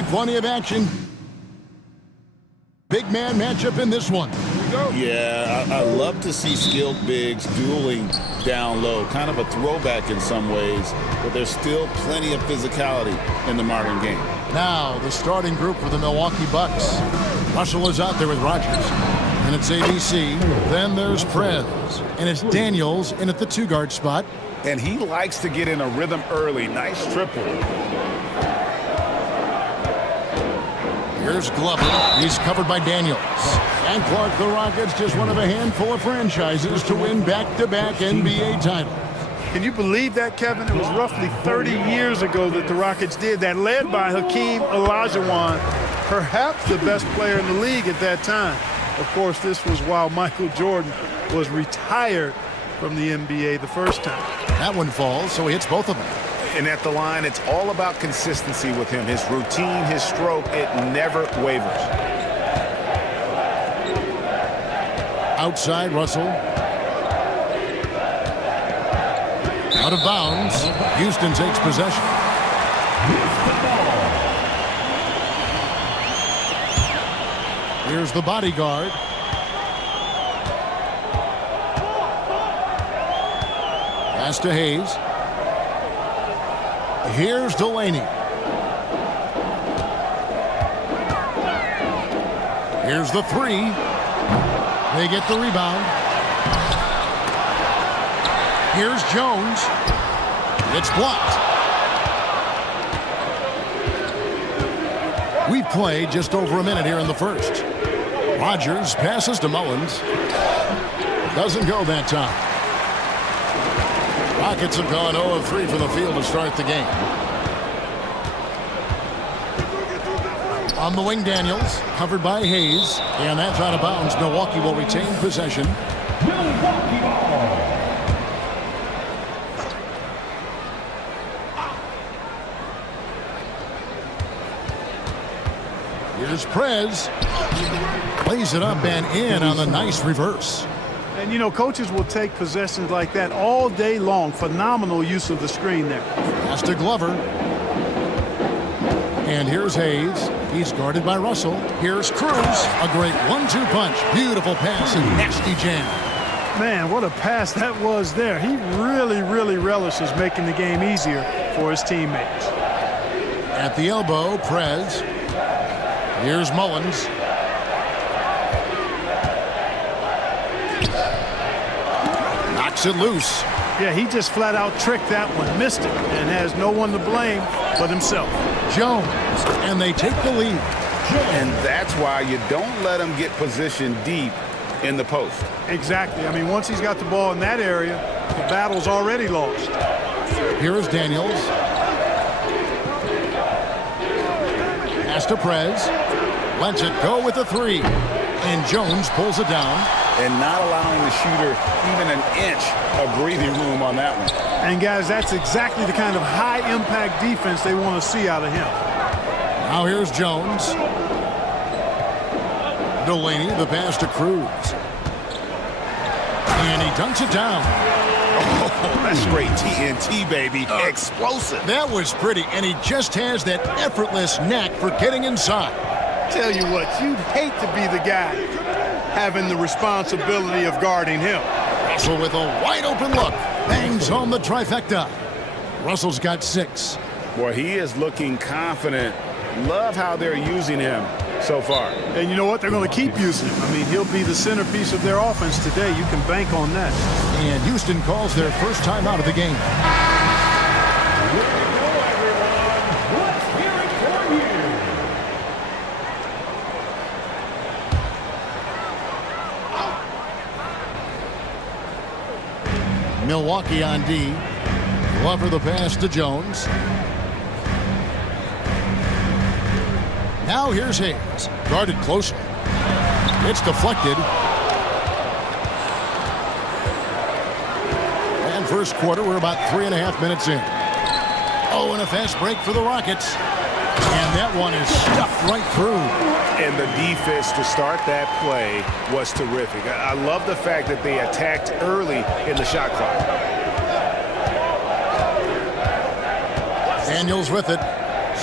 be plenty of action. Big man matchup in this one. Yeah, I love to see skilled bigs dueling down low. Kind of a throwback in some ways, but there's still plenty of physicality in the modern game. Now, the starting group for the Milwaukee Bucks. Russell is out there with Rogers. And it's ABC. Then there's Prez. And it's Daniels in at the two-guard spot. And he likes to get in a rhythm early. Nice triple. Here's Glover. He's covered by Daniels. And Clark, the Rockets, just one of a handful of franchises to win back-to-back NBA titles. Can you believe that, Kevin? It was roughly 30 years ago that the Rockets did that, led by Hakeem Olajuwon, perhaps the best player in the league at that time. Of course, this was while Michael Jordan was retired from the NBA the first time. That one falls, so he hits both of them. And at the line, it's all about consistency with him. His routine, his stroke, it never wavers. Outside, Russell. Out of bounds. Houston takes possession. Here's the bodyguard. Pass to Hayes. Here's Delaney. Here's the three. They get the rebound. Here's Jones. It's blocked. We've played just over a minute here in the first. Rogers passes to Mullins. Doesn't go that time. Rockets have gone 0 of 3 from the field to start the game. On the wing, Daniels, covered by Hayes, and that's out of bounds. Milwaukee will retain possession. Milwaukee ball. Here's Prez. Plays it up and in on the nice reverse. And, you know, coaches will take possessions like that all day long. Phenomenal use of the screen there. Pass to Glover. And here's Hayes. He's guarded by Russell. Here's Cruz. A great 1-2 punch. Beautiful pass and nasty jam. Man, what a pass that was there. He really, really relishes making the game easier for his teammates. At the elbow, Prez. Here's Mullins. Knocks it loose. Yeah, he just flat out tricked that one, missed it, and has no one to blame but himself. Jones, and they take the lead. And that's why you don't let him get positioned deep in the post. Exactly. I mean, once he's got the ball in that area, the battle's already lost. Here is Daniels. Pass to Prez. Lets it go with a three. And Jones pulls it down. And not allowing the shooter even an inch of breathing room on that one. And, guys, that's exactly the kind of high-impact defense they want to see out of him. Now here's Jones. Delaney, the pass to Cruz. And he dunks it down. Oh, that's straight TNT, baby. Explosive. That was pretty, and he just has that effortless knack for getting inside. Tell you what, you'd hate to be the guy having the responsibility of guarding him. Russell with a wide-open look. Bangs home the trifecta. Russell's got 6. Boy, he is looking confident. Love how they're using him so far. And you know what? They're going to keep using him. I mean, he'll be the centerpiece of their offense today. You can bank on that. And Houston calls their first time out of the game. Milwaukee on D. Glover the pass to Jones. Now here's Hayes. Guarded closely. It's deflected. And first quarter, we're about 3.5 minutes in. Oh, and a fast break for the Rockets. And that one is stuffed right through. And the defense to start that play was terrific. I love the fact that they attacked early in the shot clock. Daniels with it.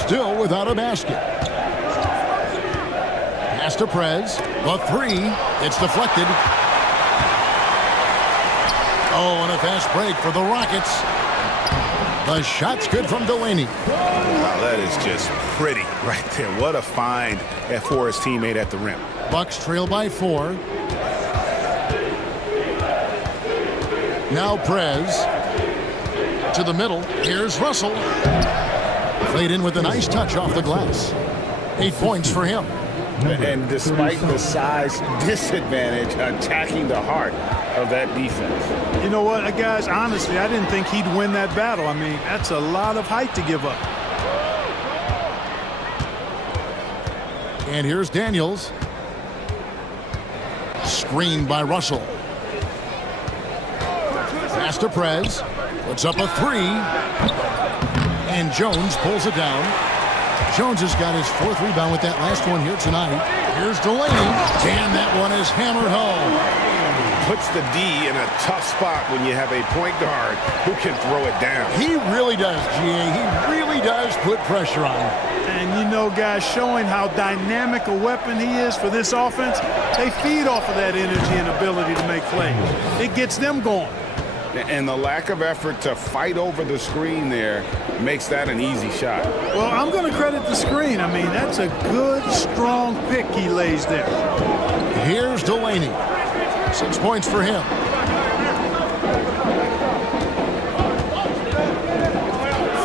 Still without a basket. Pass to Prez. The three. It's deflected. Oh, and a fast break for the Rockets. The shot's good from Delaney. Wow, that is just pretty right there. What a find for his teammate at the rim. Bucks trail by 4. Now Prez. To the middle. Here's Russell. Played in with a nice touch off the glass. 8 points for him. And despite the size disadvantage, attacking the heart of that defense. You know what, guys, honestly, I didn't think he'd win that battle. I mean, that's a lot of height to give up. And here's Daniels. Screened by Russell. Pass to Prez. Puts up a 3. And Jones pulls it down. Jones has got his 4th rebound with that last one here tonight. Here's Delaney. And that one is hammered home. Puts the D in a tough spot when you have a point guard who can throw it down. He really does, GA. He really does put pressure on him. And you know, guys, showing how dynamic a weapon he is for this offense, they feed off of that energy and ability to make plays. It gets them going. And the lack of effort to fight over the screen there makes that an easy shot. Well, I'm going to credit the screen. I mean, that's a good, strong pick he lays there. Here's Delaney. 6 points for him.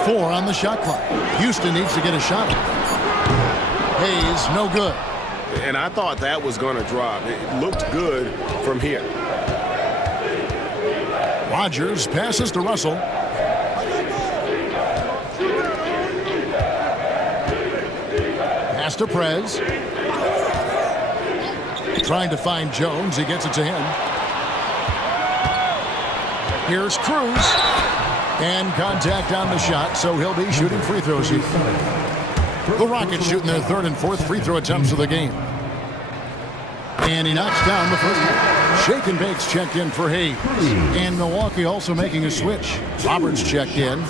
Four on the shot clock. Houston needs to get a shot. Hayes, no good. And I thought that was going to drop. It looked good from here. Rogers passes to Russell. Pass to Prez. Trying to find Jones. He gets it to him. Here's Cruz. And contact on the shot, so he'll be shooting free throws here. The Rockets shooting their 3rd and 4th free throw attempts of the game. And he knocks down the first one. Shake and Bake's checked in for Hayes. And Milwaukee also making a switch. Roberts checked in.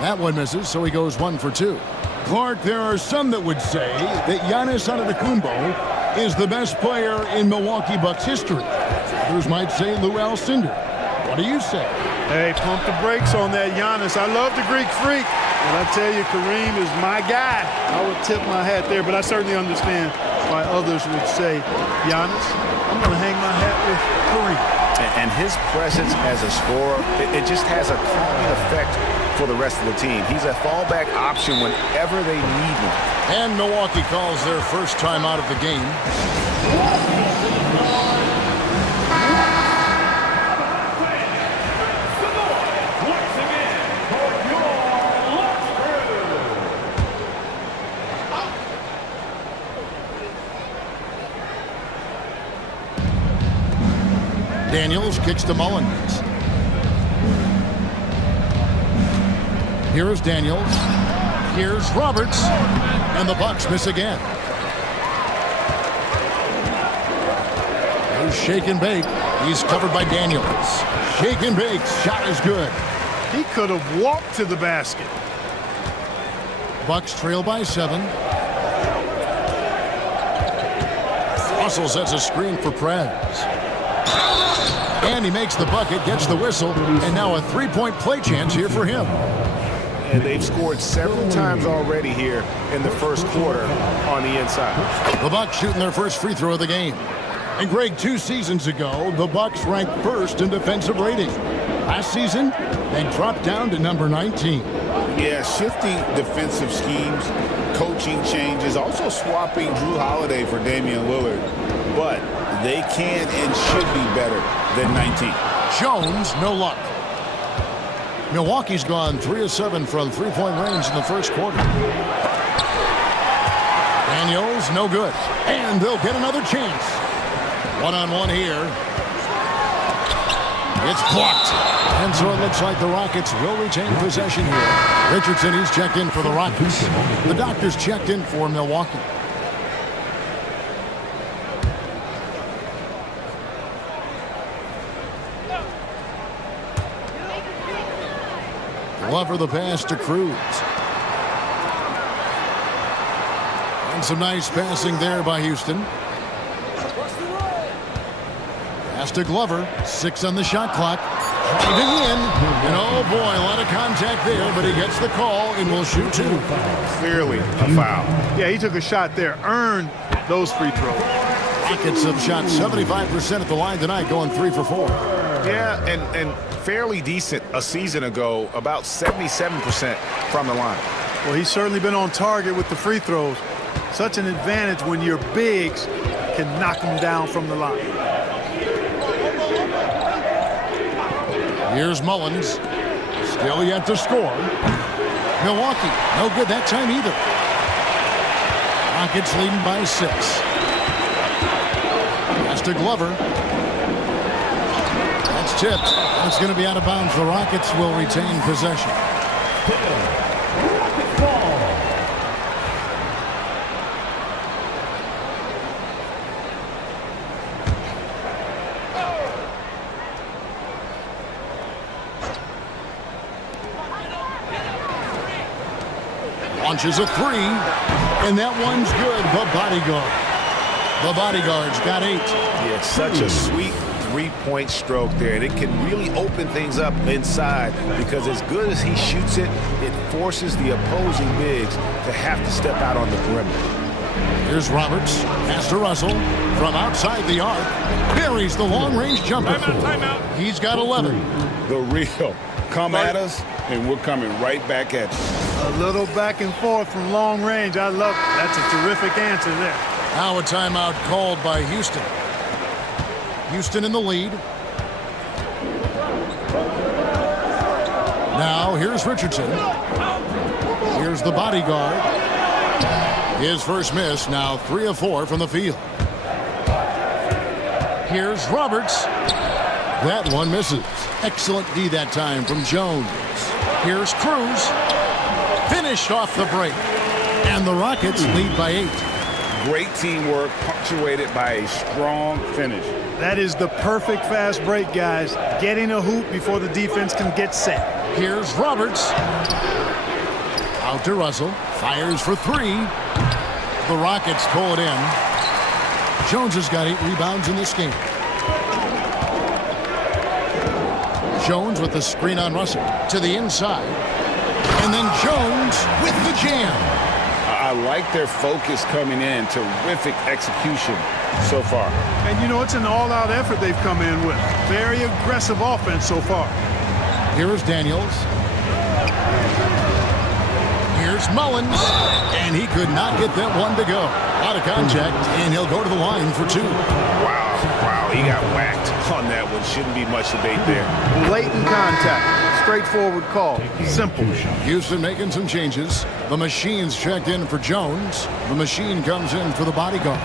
That one misses, so he goes 1 for 2. Clark, there are some that would say that Giannis Antetokounmpo is the best player in Milwaukee Bucks history. Others might say Lou Alcindor. What do you say? Hey, pump the brakes on that, Giannis. I love the Greek Freak. And I tell you, Kareem is my guy. I would tip my hat there, but I certainly understand why others would say, Giannis, I'm going to hang my hat with Kareem. And his presence as a scorer, it just has a calming effect for the rest of the team. He's a fallback option whenever they need one. And Milwaukee calls their first time out of the game. Daniels kicks to Mullins. Here's Daniels. Here's Roberts. And the Bucks miss again. There's Shake and Bake. He's covered by Daniels. Shake and Bake's shot is good. He could have walked to the basket. Bucks trail by 7. Russell sets a screen for Prez. And he makes the bucket, gets the whistle, and now a 3-point play chance here for him. And they've scored several times already here in the first quarter on the inside. The Bucks shooting their first free throw of the game. And Greg, 2 seasons ago, the Bucks ranked 1st in defensive rating. Last season, they dropped down to number 19. Yeah, shifting defensive schemes, coaching changes, also swapping Drew Holiday for Damian Lillard. But they can and should be better than 19. Jones, no luck. Milwaukee's gone 3 of 7 from 3-point range in the first quarter. Daniels, no good. And they'll get another chance. One-on-one here. It's blocked. And so it looks like the Rockets will retain possession here. Richardson, he's checked in for the Rockets. The doctors checked in for Milwaukee. Glover the pass to Cruz. And some nice passing there by Houston. Pass to Glover. 6 on the shot clock. Driving in. And oh boy, a lot of contact there, but he gets the call and will shoot 2. Clearly a foul. Yeah, he took a shot there, earned those free throws. Rockets have shot 75% at the line tonight, going 3 for 4. Yeah, and fairly decent a season ago, about 77% from the line. Well, he's certainly been on target with the free throws. Such an advantage when your bigs can knock them down from the line. Here's Mullins. Still yet to score. Milwaukee, no good that time either. Rockets leading by 6. Pass to Glover. That's tipped. That's going to be out of bounds. The Rockets will retain possession. Launches a 3, and that one's good. The bodyguard. The bodyguard's got 8. Yeah, it's such a sweet three-point stroke there. And it can really open things up inside because as good as he shoots it, it forces the opposing bigs to have to step out on the perimeter. Here's Roberts. Pass to Russell. From outside the arc. Buries the long-range jumper. Timeout. He's got 11. The real. Come at us, and we're coming right back at you. A little back and forth from long range. I love it. That's a terrific answer there. Now a timeout called by Houston. Houston in the lead. Now here's Richardson. Here's the bodyguard. His first miss, now 3 of 4 from the field. Here's Roberts. That one misses. Excellent D that time from Jones. Here's Cruz. Finished off the break. And the Rockets lead by 8. Great teamwork punctuated by a strong finish. That is the perfect fast break, guys. Getting a hoop before the defense can get set. Here's Roberts. Out to Russell. Fires for 3. The Rockets pull it in. Jones has got 8 rebounds in this game. Jones with the screen on Russell. To the inside. And then Jones with the jam. I like their focus coming in. Terrific execution so far. And, you know, it's an all-out effort they've come in with. Very aggressive offense so far. Here's Daniels. Here's Mullins. And he could not get that one to go. Out of contact, and he'll go to the line for 2. Wow, he got whacked on that one. Shouldn't be much debate there. Blatant contact. Straightforward call. Simple. Houston making some changes. The machine's checked in for Jones. The machine comes in for the bodyguard.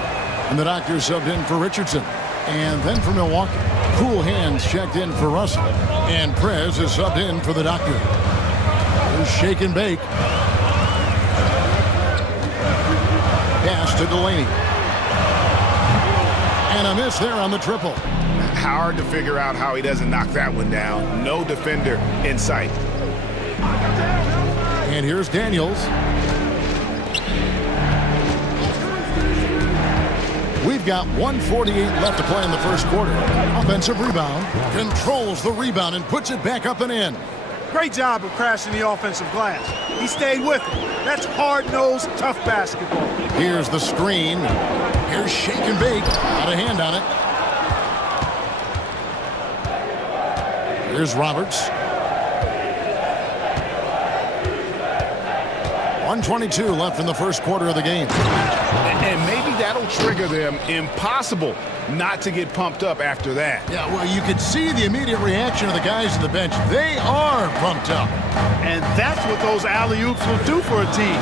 And the doctor subbed in for Richardson. And then for Milwaukee, Cool Hands checked in for Russell. And Prez is subbed in for the doctor. Here's Shake and Bake. Pass to Delaney. And a miss there on the triple. Hard to figure out how he doesn't knock that one down. No defender in sight. And here's Daniels. We've got 1:48 left to play in the first quarter. Offensive rebound. Controls the rebound and puts it back up and in. Great job of crashing the offensive glass. He stayed with it. That's hard-nosed, tough basketball. Here's the screen. Here's Shake and Bake. Got a hand on it. Here's Roberts. 1:22 left in the first quarter of the game. And maybe that'll trigger them. Impossible not to get pumped up after that. Yeah, well, you could see the immediate reaction of the guys on the bench. They are pumped up. And that's what those alley-oops will do for a team.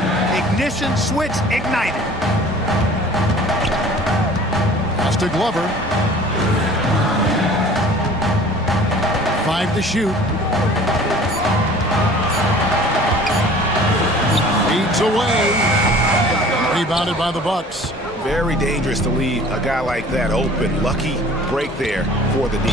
Ignition, switch, ignited. Pass to Glover. 5 to shoot. Feeds away. Rebounded by the Bucks. Very dangerous to leave a guy like that open. Lucky break there for the D.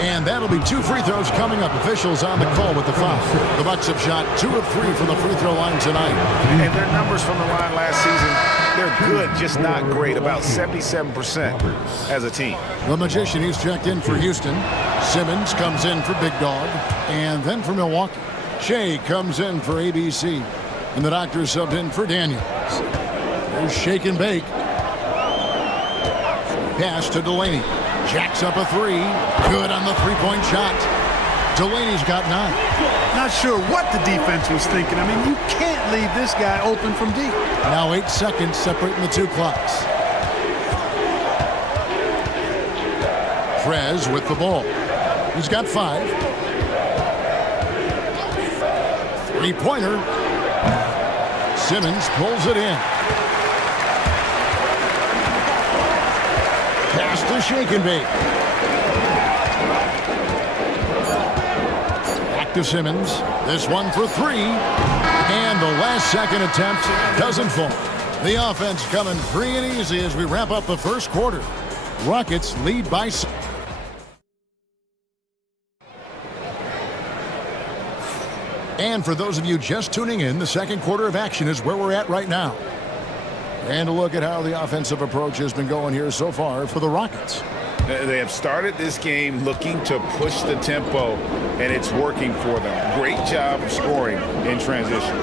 And that'll be 2 free throws coming up. Officials on the call with the foul. The Bucks have shot 2 of 3 from the free throw line tonight. And their numbers from the line last season, they're good, just not great. About 77% as a team. The Magician, he's checked in for Houston. Simmons comes in for Big Dog. And then for Milwaukee, Shea comes in for ABC. And the Doctor subbed in for Daniels. There's shake and bake. Pass to Delaney. Jacks up a 3. Good on the three-point shot. Delaney's got 9. Not sure what the defense was thinking. I mean, you can't leave this guy open from deep. Now 8 seconds separating the 2 clocks. Trez with the ball. He's got 5. Three-pointer. Simmons pulls it in. Pass to shake and bake. Back to Simmons. This one for 3. And the last second attempt doesn't fall. The offense coming free and easy as we wrap up the first quarter. Rockets lead by 6. And for those of you just tuning in, the second quarter of action is where we're at right now. And a look at how the offensive approach has been going here so far for the Rockets. They have started this game looking to push the tempo, and it's working for them. Great job of scoring in transition.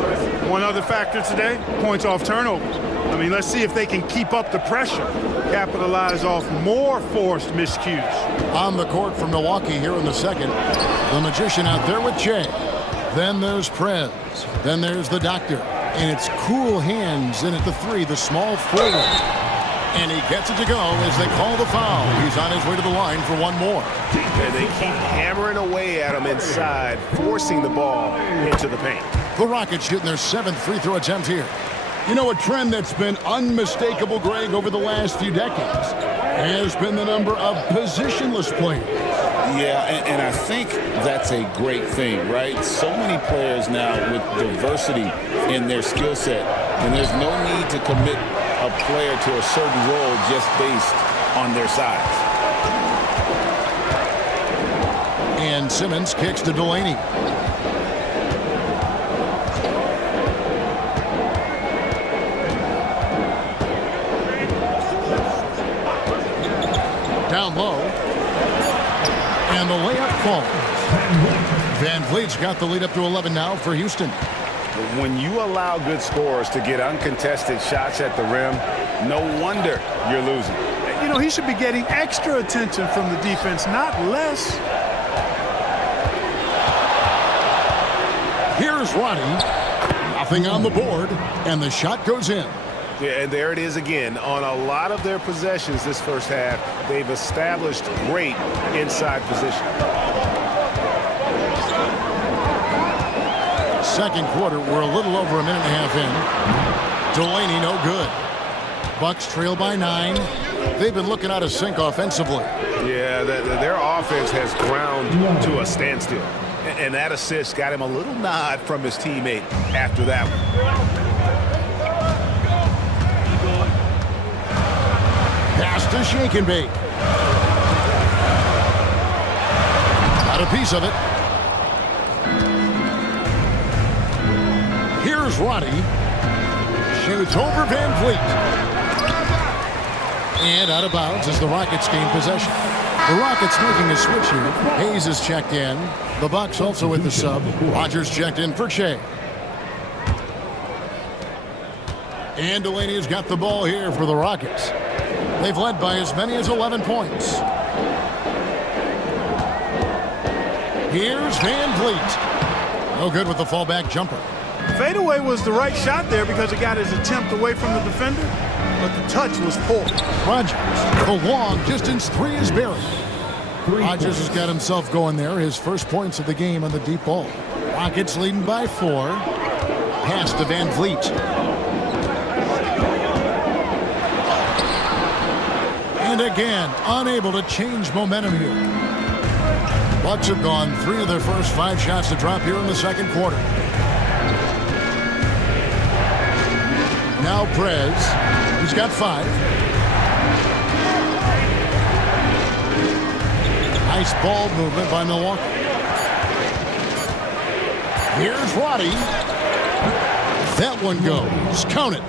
One other factor today, points off turnovers. I mean, let's see if they can keep up the pressure, capitalize off more forced miscues. On the court for Milwaukee here in the second, the Magician out there with Che. Then there's Prez. Then there's the Doctor. And it's cool hands in at the 3, the small forward. And he gets it to go as they call the foul. He's on his way to the line for one more. And they keep hammering away at him inside, forcing the ball into the paint. The Rockets shooting their 7th free throw attempt here. You know, a trend that's been unmistakable, Greg, over the last few decades has been the number of positionless players. Yeah, and I think that's a great thing, right? So many players now with diversity in their skill set, and there's no need to commit a player to a certain role just based on their size. And Simmons kicks to Delaney. Down low. And the layup falls. Van Vliet's got the lead up to 11 now for Houston. When you allow good scorers to get uncontested shots at the rim, no wonder you're losing. You know, he should be getting extra attention from the defense, not less. Here's Ronnie. Nothing on the board, and the shot goes in. Yeah, and there it is again. On a lot of their possessions this first half, they've established great inside position. Second quarter, we're a little over a minute and a half in. Delaney no good. Bucks trail by 9. They've been looking out of sync offensively. Yeah, their offense has ground to a standstill. And that assist got him a little nod from his teammate after that one. Pass to shake and bake. Got a piece of it. Here's Roddy. Shoots over Van Vliet. And out of bounds as the Rockets gain possession. The Rockets making a switch here. Hayes is checked in. The Bucks also with the sub. Rogers checked in for Shea. And Delaney's got the ball here for the Rockets. They've led by as many as 11 points. Here's Van Vliet. No good with the fallback jumper. Fadeaway was the right shot there because it got his attempt away from the defender, but the touch was poor. Rogers, the long distance 3 is buried. Rogers has got himself going there. His first points of the game on the deep ball. Rockets leading by 4. Pass to Van Vliet. And again, unable to change momentum here. Bucks have gone 3 of their first 5 shots to drop here in the second quarter. Now Prez. He's got 5. Nice ball movement by Milwaukee. Here's Roddy. That one goes. Count it.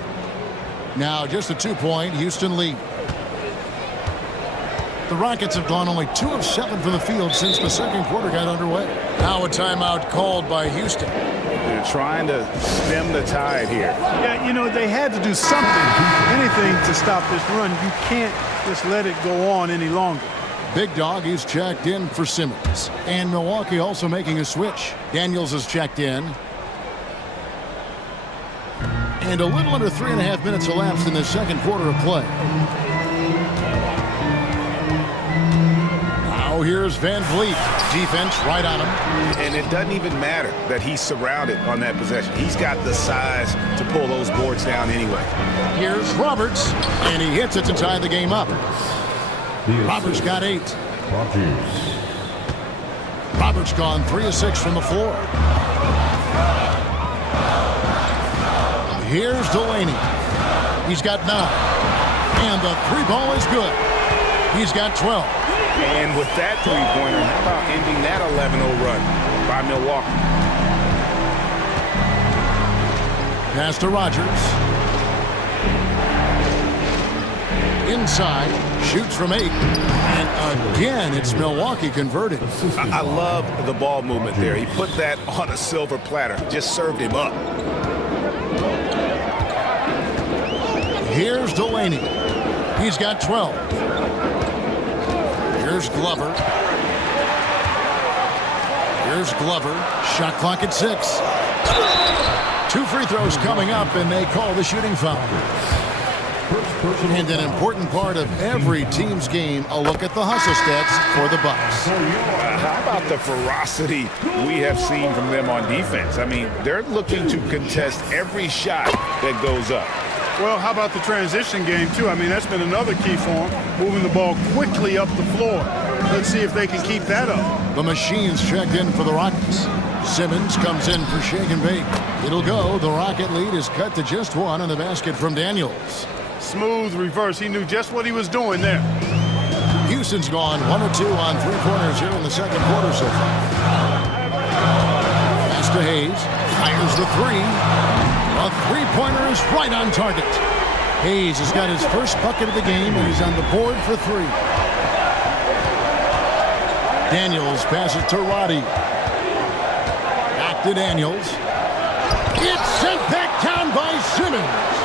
Now just a 2-point Houston lead. The Rockets have gone only 2 of 7 from the field since the second quarter got underway. Now a timeout called by Houston. They're trying to stem the tide here. Yeah, you know, they had to do something, anything to stop this run. You can't just let it go on any longer. Big Dog is checked in for Simmons. And Milwaukee also making a switch. Daniels is checked in. And a little under 3.5 minutes elapsed in the second quarter of play. Now here's Van Vliet. Defense right on him. And it doesn't even matter that he's surrounded on that possession. He's got the size to pull those boards down anyway. Here's Roberts. And he hits it to tie the game up. Roberts got 8. Roberts gone 3 of 6 from the floor. Here's Delaney. He's got 9. And the 3-ball is good. He's got 12. And with that three-pointer, how about ending that 11-0 run by Milwaukee? Pass to Rogers. Inside, shoots from 8. And again, it's Milwaukee converted. I love the ball movement there. He put that on a silver platter, just served him up. Here's Delaney. He's got 12. Here's Glover. Here's Glover. Shot clock at 6. 2 free throws coming up, and they call the shooting foul. And an important part of every team's game, a look at the hustle stats for the Bucks. How about the ferocity we have seen from them on defense? I mean, they're looking to contest every shot that goes up. Well, how about the transition game, too? I mean, that's been another key for them, moving the ball quickly up the floor. Let's see if they can keep that up. The machine's checked in for the Rockets. Simmons comes in for shake and bake. It'll go. The Rocket lead is cut to just 1 on the basket from Daniels. Smooth reverse. He knew just what he was doing there. Houston's gone 1 of 2 on 3-pointers here in the second quarter so far. Pass to Hayes. Fires the 3. A 3-pointer is right on target. Hayes has got his first bucket of the game, and he's on the board for 3. Daniels passes to Roddy. Back to Daniels. It's sent back down by Simmons.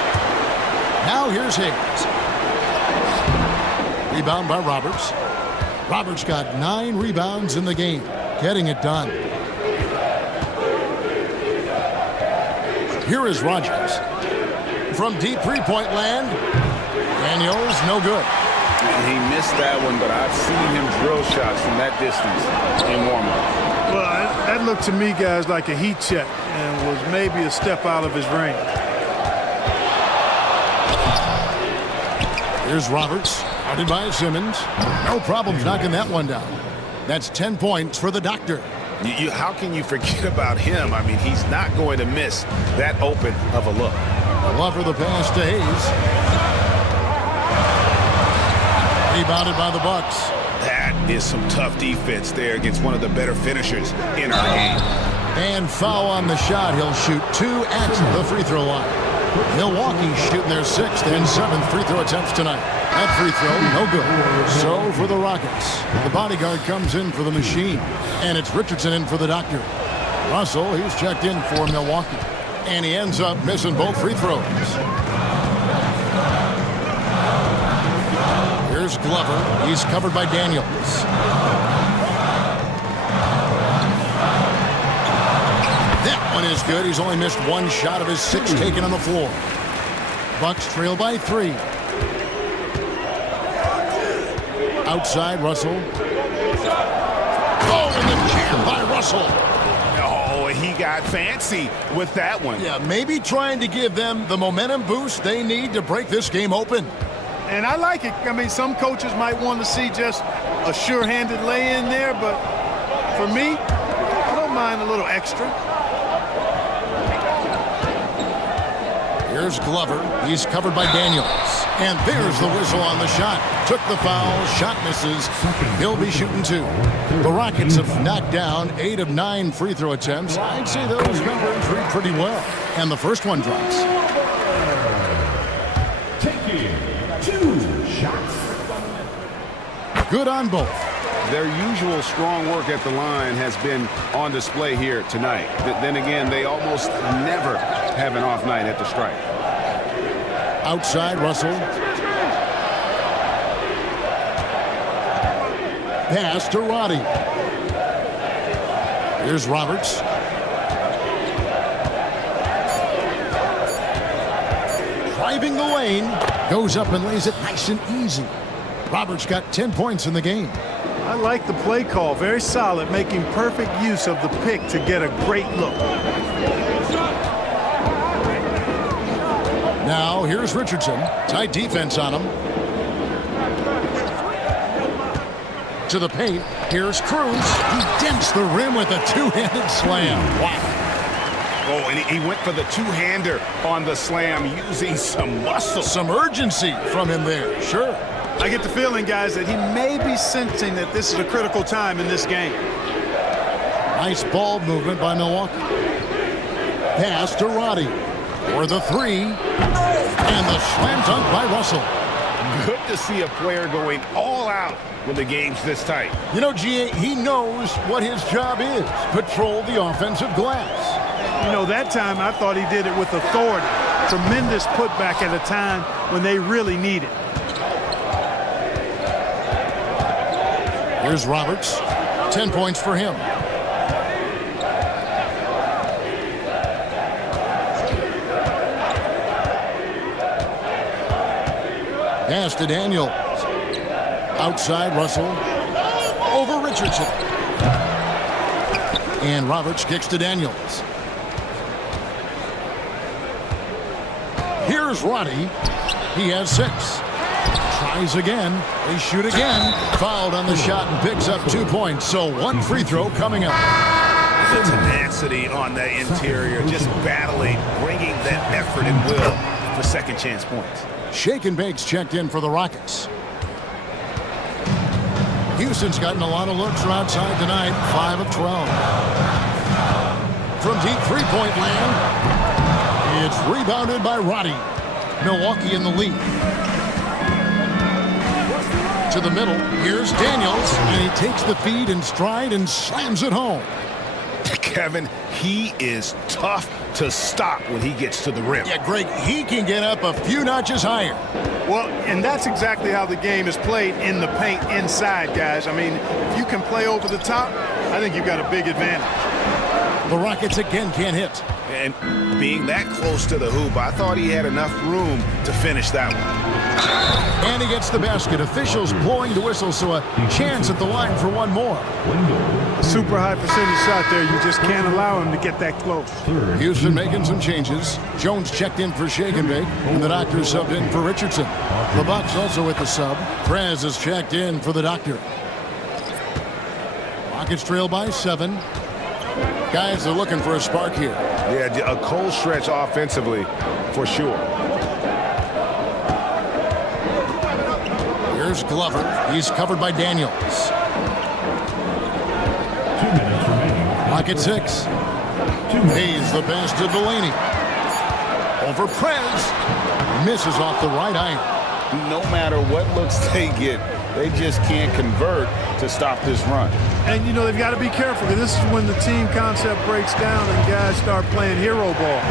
Now here's Hayes. Rebound by Roberts. Roberts got 9 rebounds in the game, getting it done. Here is Rogers. From deep 3-point land, Daniels, no good. He missed that one, but I've seen him drill shots from that distance in warm-up. Well, that looked to me, guys, like a heat check and was maybe a step out of his range. Here's Roberts, guarded by Simmons. No problems knocking that one down. That's 10 points for the Doctor. How can you forget about him? I mean, he's not going to miss that open of a look. Glover the pass to Hayes. Rebounded by the Bucks. That is some tough defense there against one of the better finishers in our game. And foul on the shot. He'll shoot 2 at the free throw line. Milwaukee shooting their 6th and 7th free throw attempts tonight. That free throw, no good. So for the Rockets, the bodyguard comes in for the machine. And it's Richardson in for the Doctor. Russell, he's checked in for Milwaukee. And he ends up missing both free throws. Here's Glover. He's covered by Daniels. That one is good. He's only missed 1 shot of his 6 taken on the floor. Bucks trail by 3. Outside, Russell. Oh, and the jam by Russell. Oh, he got fancy with that one. Yeah, maybe trying to give them the momentum boost they need to break this game open. And I like it. I mean, some coaches might want to see just a sure-handed lay-in there, but for me, I don't mind a little extra. Here's Glover. He's covered by Daniels. And there's the whistle on the shot. Took the foul. Shot misses. He'll be shooting 2. The Rockets have knocked down 8 of 9 free throw attempts. I'd say those numbers read pretty well. And the first one drops. Taking 2 shots. Good on both. Their usual strong work at the line has been on display here tonight. Then again, they almost never have an off night at the stripe. Outside, Russell. Pass to Roddy. Here's Roberts. Driving the lane. Goes up and lays it nice and easy. Roberts got 10 points in the game. I like the play call. Very solid, making perfect use of the pick to get a great look. Now, here's Richardson. Tight defense on him. To the paint. Here's Cruz. He dents the rim with a two-handed slam. Wow. Oh, and he went for the two-hander on the slam using some muscle. Some urgency from him there. Sure. I get the feeling, guys, that he may be sensing that this is a critical time in this game. Nice ball movement by Milwaukee. Pass to Roddy. For the 3. And the slam dunk by Russell. Good to see a player going all out when the game's this tight. You know, G.A., he knows what his job is. Patrol the offensive glass. You know, that time I thought he did it with authority. Tremendous putback at a time when they really need it. Here's Roberts. 10 points for him. Pass to Daniels. Outside, Russell. Over Richardson. And Roberts kicks to Daniels. Here's Roddy. He has 6. Tries again. They shoot again. Fouled on the shot and picks up 2 points. So 1 free throw coming up. The tenacity on that interior, just battling, bringing that effort and will for second chance points. Shake and Bake's checked in for the Rockets. Houston's gotten a lot of looks from outside tonight. 5 of 12. From deep three-point land, it's rebounded by Roddy. Milwaukee in the lead. To the middle, here's Daniels, and he takes the feed in stride and slams it home. Kevin, he is tough to stop when he gets to the rim. Yeah, Greg, he can get up a few notches higher. Well, and that's exactly how the game is played in the paint inside, guys. I mean, if you can play over the top, I think you've got a big advantage. The Rockets again can't hit. And being that close to the hoop, I thought he had enough room to finish that one. And he gets the basket. Officials blowing the whistle, so a chance at the line for one more. A super high percentage shot there. You just can't allow him to get that close. Houston making some changes. Jones checked in for Shake and Bake, and the Doctor subbed in for Richardson. The Bucks also with the sub. Prez is checked in for the Doctor. Rockets trail by 7. Guys are looking for a spark here. Yeah, a cold stretch offensively, for sure. Here's Glover. He's covered by Daniels. 2 minutes remaining. Rocket 6. Hayes the pass to Delaney. Over Prez. Misses off the right iron. No matter what looks they get, they just can't convert to stop this run. And, you know, they've got to be careful, because this is when the team concept breaks down and guys start playing hero ball.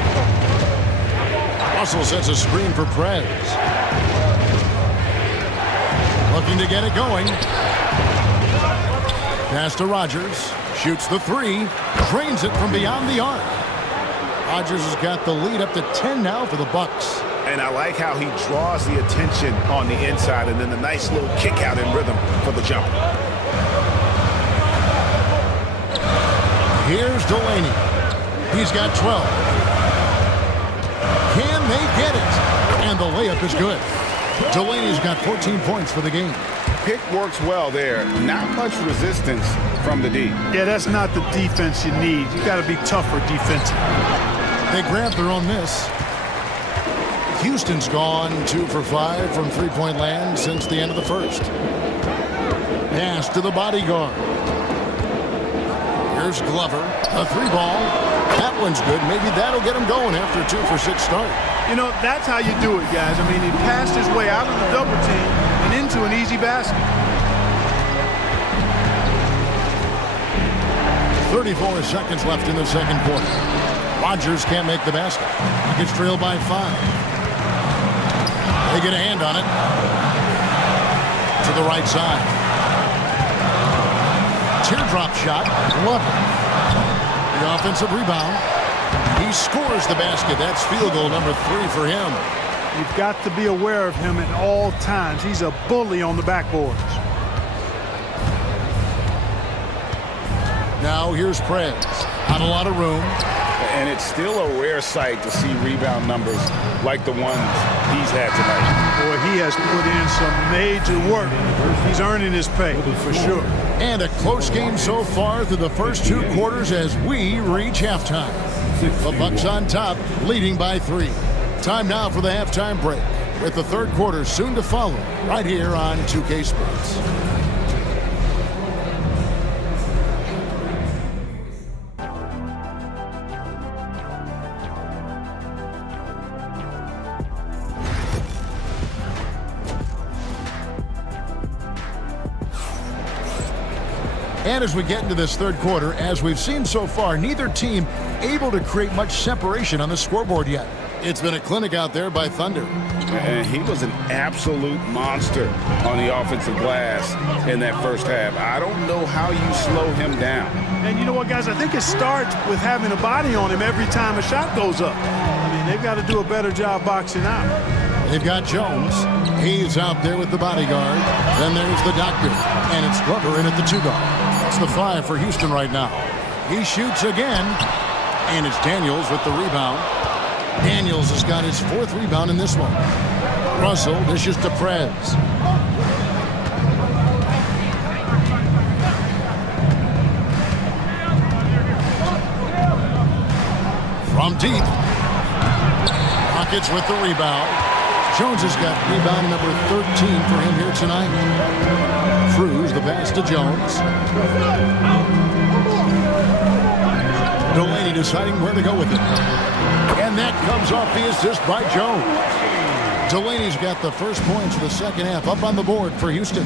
Russell sets a screen for Prez. Looking to get it going. Pass to Rogers. Shoots the 3. Drains it from beyond the arc. Rogers has got the lead up to 10 now for the Bucks. And I like how he draws the attention on the inside, and then the nice little kick out in rhythm for the jumper. Here's Delaney. He's got 12. Can they get it? And the layup is good. Delaney's got 14 points for the game. Pick works well there. Not much resistance from the D. Yeah, that's not the defense you need. You got to be tougher defensively. They grab their own miss. Houston's gone 2 for 5 from three-point land since the end of the first. Pass to the bodyguard. Here's Glover. A three ball. That one's good. Maybe that'll get him going after a 2 for 6 start. You know, that's how you do it, guys. I mean, he passed his way out of the double team and into an easy basket. 34 seconds left in the second quarter. Rodgers can't make the basket. He gets trailed by 5. They get a hand on it. To the right side. Teardrop shot. Love it. The offensive rebound. He scores the basket. That's field goal number 3 for him. You've got to be aware of him at all times. He's a bully on the backboards. Now here's Prez. Not a lot of room. And it's still a rare sight to see rebound numbers like the ones he's had tonight. Boy, he has put in some major work. He's earning his pay, for sure. And a close game so far through the first 2 quarters as we reach halftime. The Bucks on top, leading by 3. Time now for the halftime break, with the third quarter soon to follow, right here on 2K Sports. And as we get into this third quarter, as we've seen so far, neither team able to create much separation on the scoreboard yet. It's been a clinic out there by Thunder. And he was an absolute monster on the offensive glass in that first half. I don't know how you slow him down. And you know what, guys? I think it starts with having a body on him every time a shot goes up. I mean, they've got to do a better job boxing out. They've got Jones. He's out there with the bodyguard. Then there's the doctor. And it's Glover in at the 2 guard. It's the 5 for Houston right now. He shoots again. And it's Daniels with the rebound. Daniels has got his 4th rebound in this one. Russell dishes to Prez. From deep. Rockets with the rebound. Jones has got rebound number 13 for him here tonight. Cruz the pass to Jones. Delaney deciding where to go with it. And that comes off the assist by Jones. Delaney's got the first points of the second half up on the board for Houston.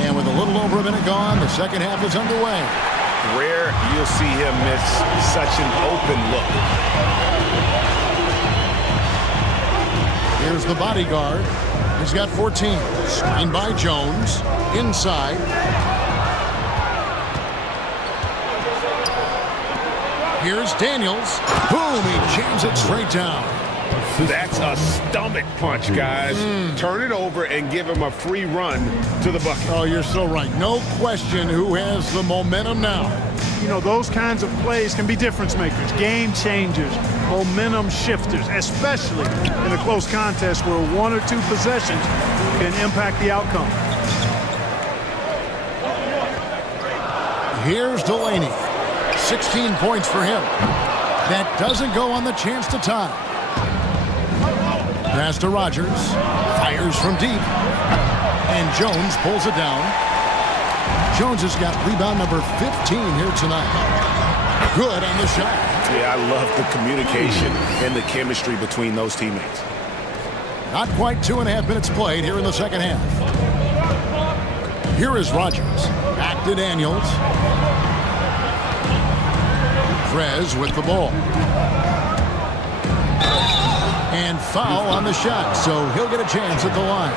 And with a little over a minute gone, the second half is underway. Rare you'll see him miss such an open look. Here's the bodyguard. He's got 14. Screened by Jones. Inside. Here's Daniels. Boom, he jams it straight down. That's a stomach punch, guys. Turn it over and give him a free run to the bucket. Oh, you're so right. No question who has the momentum now. You know, those kinds of plays can be difference makers, game changers, momentum shifters, especially in a close contest where 1 or 2 possessions can impact the outcome. Here's Delaney. 16 points for him. That doesn't go on the chance to tie. Pass to Rodgers. Fires from deep. And Jones pulls it down. Jones has got rebound number 15 here tonight. Good on the shot. Yeah, I love the communication and the chemistry between those teammates. Not quite 2.5 minutes played here in the second half. Here is Rodgers. Back to Daniels. Prez with the ball. And foul on the shot, so he'll get a chance at the line.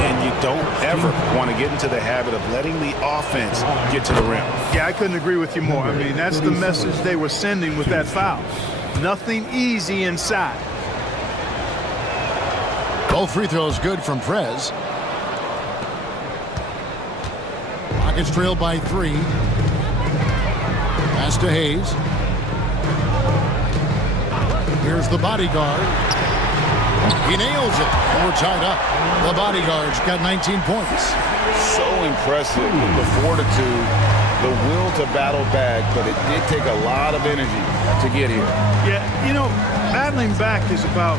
And you don't ever want to get into the habit of letting the offense get to the rim. Yeah, I couldn't agree with you more. I mean, that's the message they were sending with that foul. Nothing easy inside. Both free throws good from Prez. Rockets trailed by 3. Pass to Hayes. Here's the bodyguard. He nails it. And we're tied up. The bodyguard's got 19 points. So impressive with the fortitude the will to battle back, but it did take a lot of energy to get here. Yeah, you know, battling back is about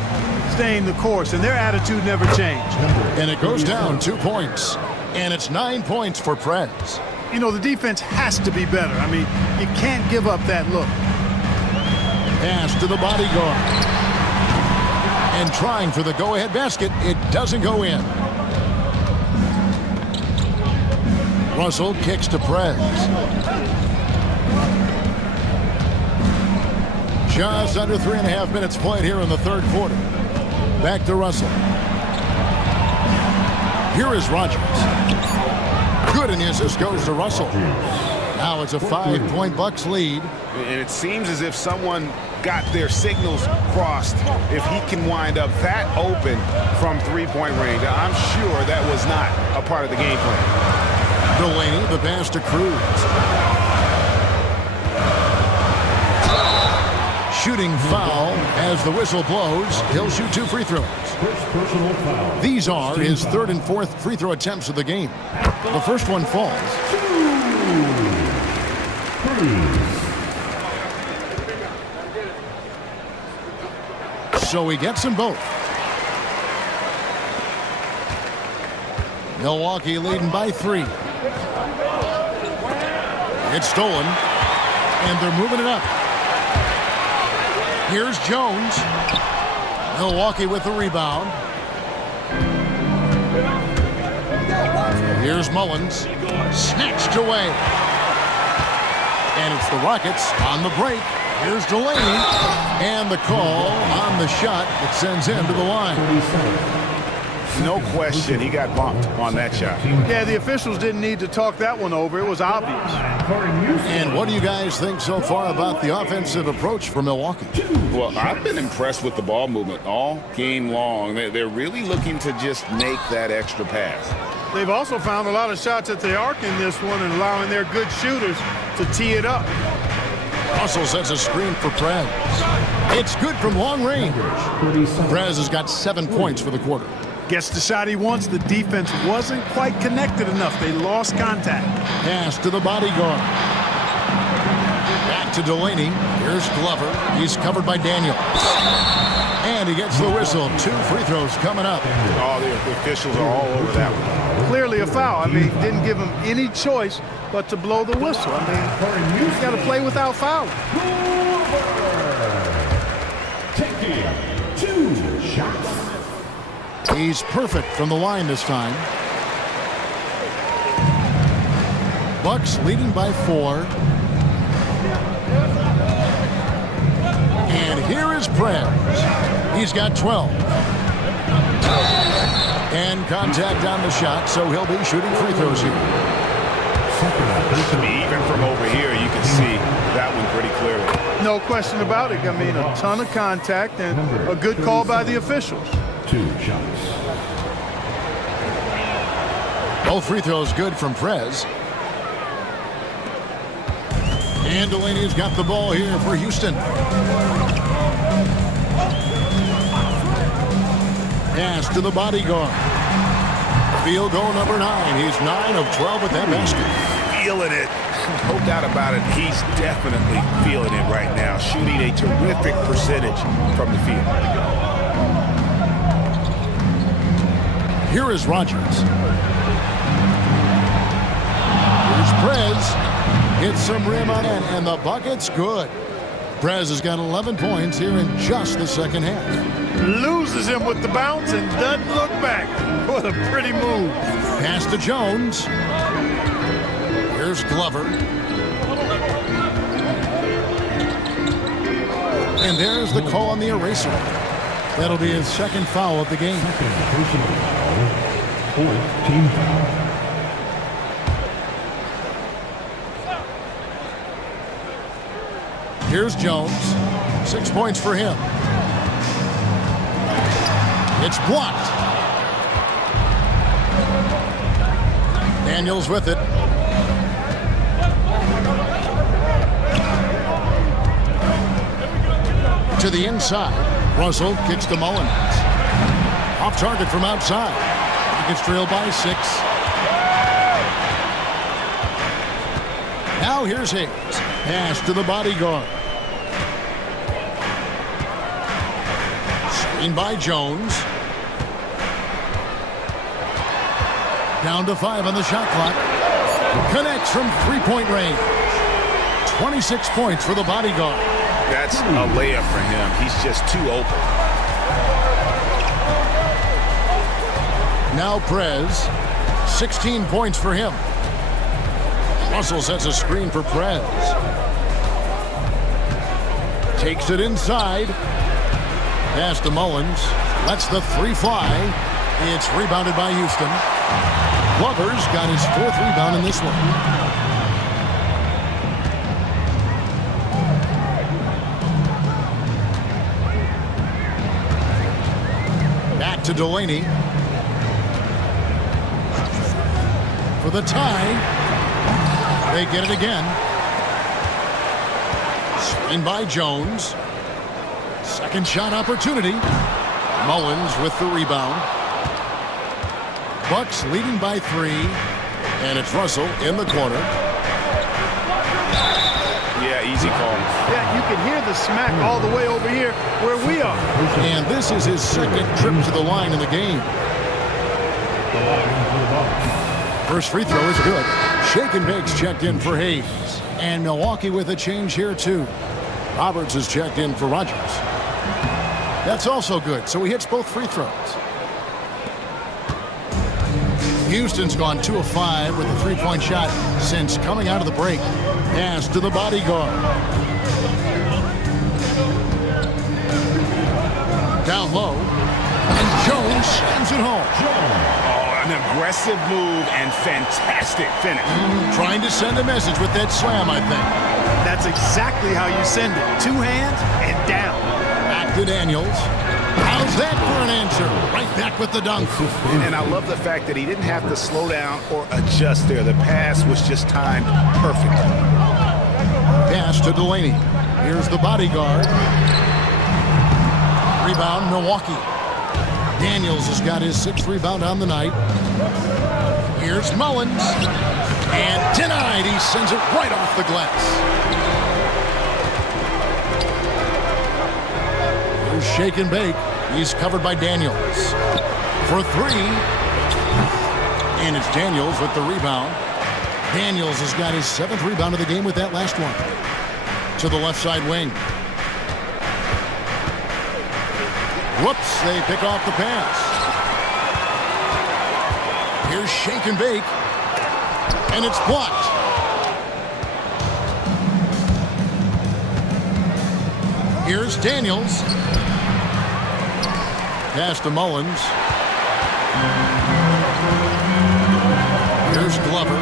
staying the course, and their attitude never changed. And it goes down 2 points. And it's 9 points for Prez. You know, the defense has to be better. I mean, you can't give up that look. Pass to the bodyguard. And trying for the go-ahead basket. It doesn't go in. Russell kicks to Prez. Just under 3.5 minutes played here in the third quarter. Back to Russell. Here is Rogers. Good, and the assist goes to Russell. Now it's a 5-point Bucks lead. And it seems as if someone got their signals crossed if he can wind up that open from three-point range. I'm sure that was not a part of the game plan. Delaney, the pass to Cruz. Shooting foul as the whistle blows. He'll shoot 2 free throws. Personal foul. These are his third and fourth free throw attempts of the game. The first one falls. So he gets them both. Milwaukee leading by 3. It's stolen, and they're moving it up. Here's Jones. Milwaukee with the rebound. Here's Mullins. Snatched away. And it's the Rockets on the break. Here's Delaney. And the call on the shot that sends him to the line. No question, he got bumped on that shot. Yeah, the officials didn't need to talk that one over. It was obvious. And what do you guys think so far about the offensive approach for Milwaukee? Well, I've been impressed with the ball movement all game long. They're really looking to just make that extra pass. They've also found a lot of shots at the arc in this one and allowing their good shooters to tee it up. Russell sets a screen for Prez. It's good from long range. Prez has got 7 points for the quarter. Gets the shot he wants. The defense wasn't quite connected enough. They lost contact. Pass to the bodyguard. Back to Delaney. Here's Glover. He's covered by Daniels. And he gets the whistle. 2 free throws coming up. All the officials are all over that one. Clearly a foul. I mean, didn't give him any choice but to blow the whistle. I mean, you got to play without fouling. Taking 2 shots. He's perfect from the line this time. Bucks leading by 4. And here is Prez. He's got 12. And contact on the shot, so he'll be shooting free throws here. I mean, even from over here, you can see that one pretty clearly. No question about it. I mean, a ton of contact and a good call by the officials. 2 shots. Both free throws good from Prez. And Delaney's got the ball here for Houston. Pass to the bodyguard. Field goal number 9. He's 9 of 12 with that basket. Feeling it. No doubt about it. He's definitely feeling it right now. Shooting a terrific percentage from the field. Here is Rogers. Here's Prez. Hits some rim on it, and the bucket's good. Prez has got 11 points here in just the second half. Loses him with the bounce and doesn't look back. What a pretty move. Pass to Jones. Here's Glover. And there's the call on the eraser. That'll be his second foul of the game. Second personal foul. 4th team foul. Here's Jones. 6 points for him. It's blocked. Daniels with it. To the inside. Russell kicks to Mullins. Off target from outside. He gets trailed by 6. Now here's Hayes. Pass to the bodyguard. Screen by Jones. Down to 5 on the shot clock. Connects from three-point range. 26 points for the bodyguard. That's a layup for him. He's just too open. Now Prez. 16 points for him. Russell sets a screen for Prez. Takes it inside. Pass to Mullins. Lets the three fly. It's rebounded by Houston. Glover's got his 4th rebound in this one. Back to Delaney. For the tie. They get it again. Screen by Jones. Second shot opportunity. Mullins with the rebound. Bucks leading by 3. And it's Russell in the corner. Yeah, easy call. Yeah, you can hear the smack all the way over here where we are. And this is his 2nd trip to the line in the game. First free throw is good. Shake and Bake's checked in for Hayes. And Milwaukee with a change here too. Roberts is checked in for Rogers. That's also good, so he hits both free throws. Houston's gone 2 of 5 with a 3-point shot since coming out of the break. Pass to the bodyguard. Down low. And Jones slams it home. An aggressive move and fantastic finish. Trying to send a message with that slam, I think. That's exactly how you send it. 2 hands and down. Back to Daniels. How's that for an answer? Right back with the dunk. And I love the fact that he didn't have to slow down or adjust there. The pass was just timed perfect. Pass to Delaney. Here's the bodyguard. Rebound, Milwaukee. Daniels has got his 6th rebound on the night. Here's Mullins. And denied. He sends it right off the glass. Here's Shake and Bake. He's covered by Daniels. For 3. And it's Daniels with the rebound. Daniels has got his 7th rebound of the game with that last one. To the left side wing. Whoops, they pick off the pass. Here's Shake and Bake. And it's blocked. Here's Daniels. Pass to Mullins. Here's Glover.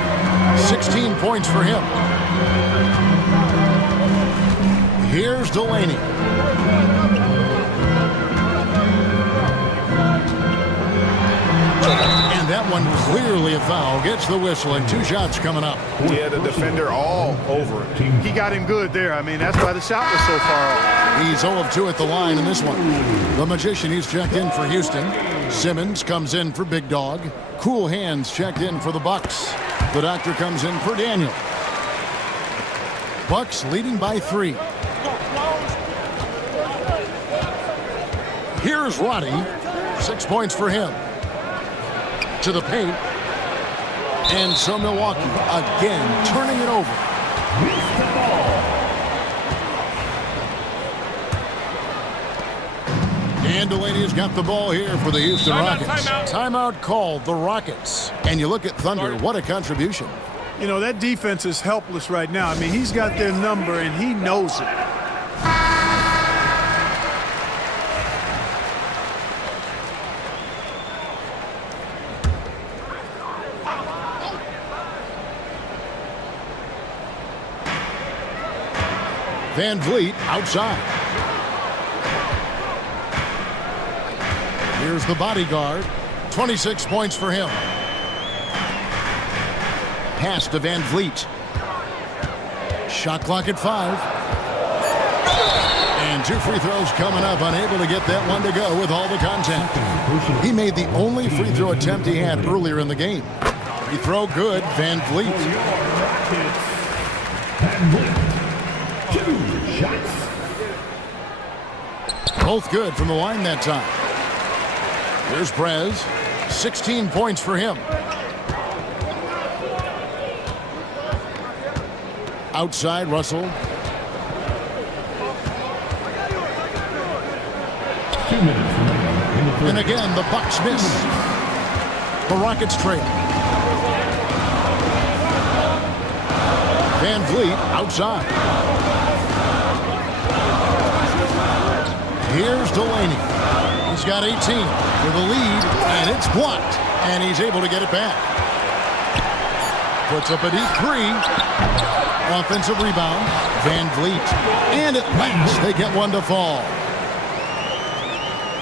16 points for him. Here's Delaney. And that one clearly a foul. Gets the whistle and 2 shots coming up. Yeah, the defender all over it. He got him good there. I mean, that's why the shot was so far off. He's 0 of 2 at the line in this one. The Magician, he's checked in for Houston. Simmons comes in for Big Dog. Cool Hands checked in for the Bucks. The Doctor comes in for Daniel. Bucks leading by 3. Here's Roddy. 6 points for him. To the paint. And so Milwaukee again turning it over. And Delaney has got the ball here for the Houston Rockets. Timeout called, the Rockets. And you look at Thunder, what a contribution. You know, that defense is helpless right now. I mean, he's got their number, and he knows it. Van Vliet outside. Here's the bodyguard. 26 points for him. Pass to Van Vliet. Shot clock at 5. And 2 free throws coming up. Unable to get that one to go with all the contact. He made the only free throw attempt he had earlier in the game. Free throw good, Van Vliet. Van Vliet. 2 shots. Both good from the line that time. Here's Prez. 16 points for him. Outside, Russell. 2 minutes remaining in the third. And again, the Bucks miss. The Rockets trail. Van Vliet outside. Here's Delaney. He's got 18 for the lead, and it's blocked. And he's able to get it back. Puts up a deep three. Offensive rebound. Van Vliet. And it lands. They get one to fall.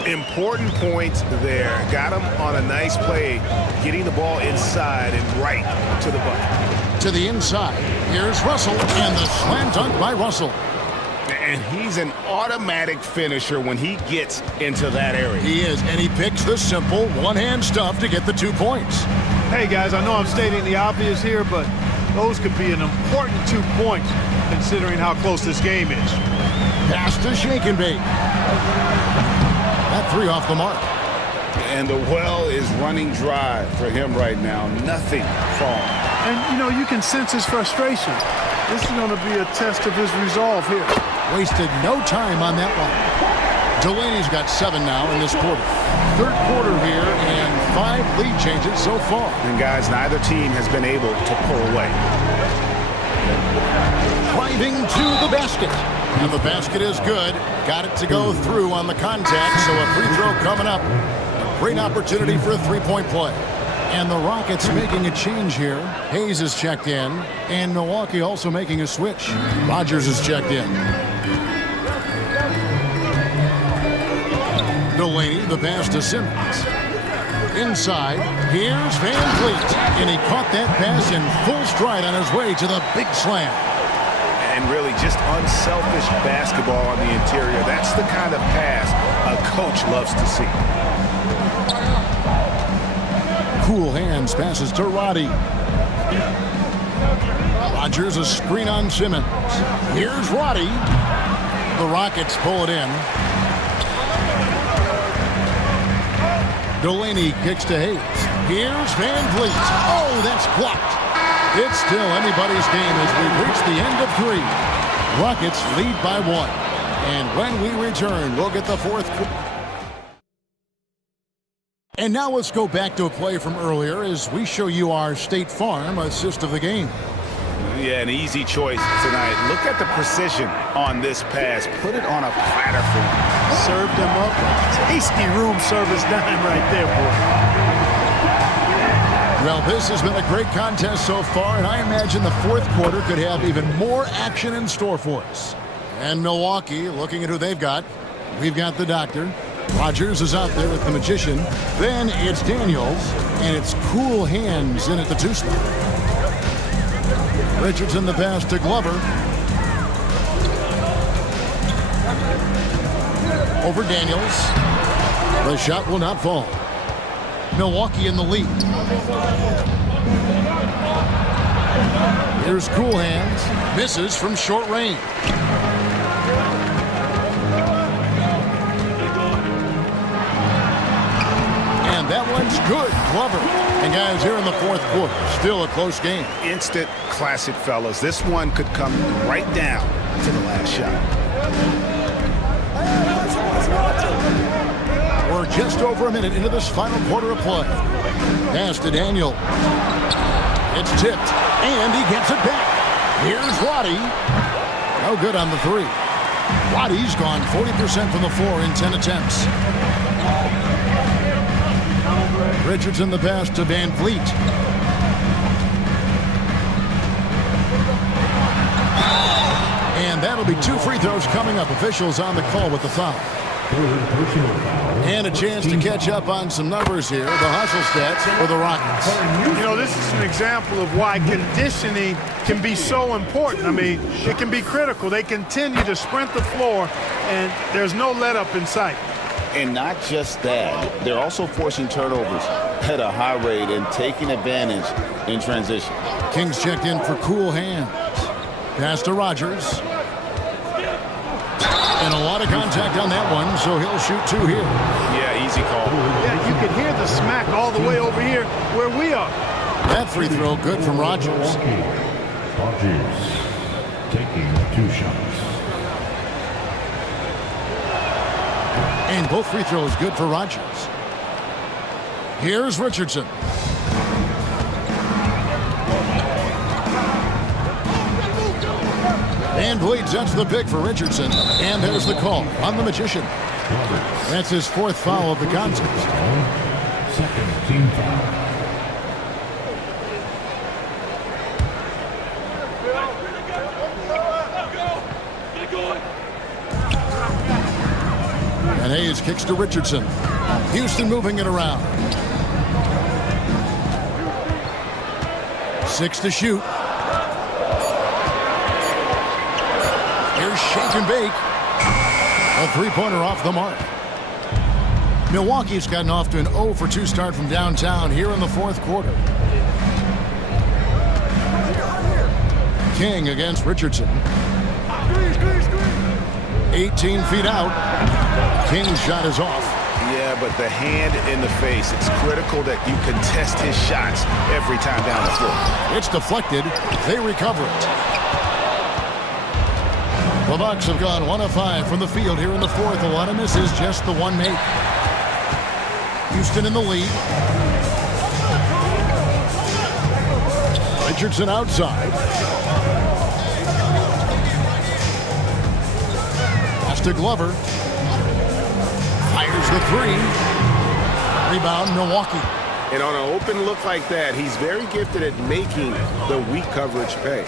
Important points there. Got him on a nice play, getting the ball inside and right to the bucket. To the inside. Here's Russell, and the slam dunk by Russell. And he's an automatic finisher when he gets into that area. He is, and he picks the simple one-hand stuff to get the 2 points. Hey, guys, I know I'm stating the obvious here, but those could be an important 2 points considering how close this game is. Pass to Shake and Bake. That 3 off the mark. And the well is running dry for him right now. Nothing falling. And, you know, you can sense his frustration. This is going to be a test of his resolve here. Wasted no time on that one. Delaney's got 7 now in this quarter. Third quarter here, and 5 lead changes so far. And, guys, neither team has been able to pull away. Driving to the basket. And the basket is good. Got it to go through on the contact, so a free throw coming up. A great opportunity for a three-point play. And the Rockets making a change here. Hayes is checked in, and Milwaukee also making a switch. Rogers is checked in. Delaney, the pass to Simmons. Inside, here's Van Vliet, and he caught that pass in full stride on his way to the big slam. And really just unselfish basketball on the interior. That's the kind of pass a coach loves to see. Cool hands passes to Roddy. Rogers a screen on Simmons. Here's Roddy. The Rockets pull it in. Delaney kicks to Hayes. Here's Van Vliet. Oh, that's blocked. It's still anybody's game as we reach the end of 3. Rockets lead by 1. And when we return, we'll get the fourth quarter. And now let's go back to a play from earlier as we show you our State Farm assist of the game. Yeah, an easy choice tonight. Look at the precision on this pass. Put it on a platter for him. Served him up a tasty room service dime right there, boy. Well, this has been a great contest so far, and I imagine the fourth quarter could have even more action in store for us. And Milwaukee, looking at who they've got, we've got the doctor. Rogers is out there with the magician. Then it's Daniels, and it's Cool Hands in at the 2 spot. Richardson the pass to Glover. Over Daniels. The shot will not fall. Milwaukee in the lead. Here's Cool Hands. Misses from short range. And that one's good. Glover. And guys, here in the fourth quarter, still a close game. Instant classic, fellas. This one could come right down to the last shot. We're just over a minute into this final quarter of play. Pass to Daniel. It's tipped, and he gets it back. Here's Roddy. No good on the 3. Roddy's gone 40% from the floor in 10 attempts. Richardson the pass to Van Vliet. And that'll be 2 free throws coming up. Officials on the call with the foul. And a chance to catch up on some numbers here. The hustle stats for the Rockets. You know, this is an example of why conditioning can be so important. I mean, it can be critical. They continue to sprint the floor, and there's no let-up in sight. And not just that, they're also forcing turnovers at a high rate and taking advantage in transition. Kings checked in for Cool Hands. Pass to Rogers. And a lot of contact on that one, so he'll shoot 2 here. Yeah, easy call. Yeah, you can hear the smack all the way over here where we are. That free throw good from Rogers. Rogers taking 2 shots. And both free throws good for Rogers. Here's Richardson. Van Vliet sets the pick for Richardson. And there's the call on the Magician. That's his 4th foul of the contest. Second team foul. And Hayes kicks to Richardson. Houston moving it around. 6 to shoot. Here's shake and bake. A 3-pointer off the mark. Milwaukee's gotten off to an 0 for 2 start from downtown here in the 4th quarter. King against Richardson. 18 feet out. King's shot is off. Yeah, but the hand in the face, it's critical that you contest his shots every time down the floor. It's deflected. They recover it. The Bucks have gone 1 of 5 from the field here in the 4th. A lot of misses, just the 1 make. Houston in the lead. Richardson outside. Pass to Glover. Fires the 3. Rebound, Milwaukee. And on an open look like that, he's very gifted at making the weak coverage pay.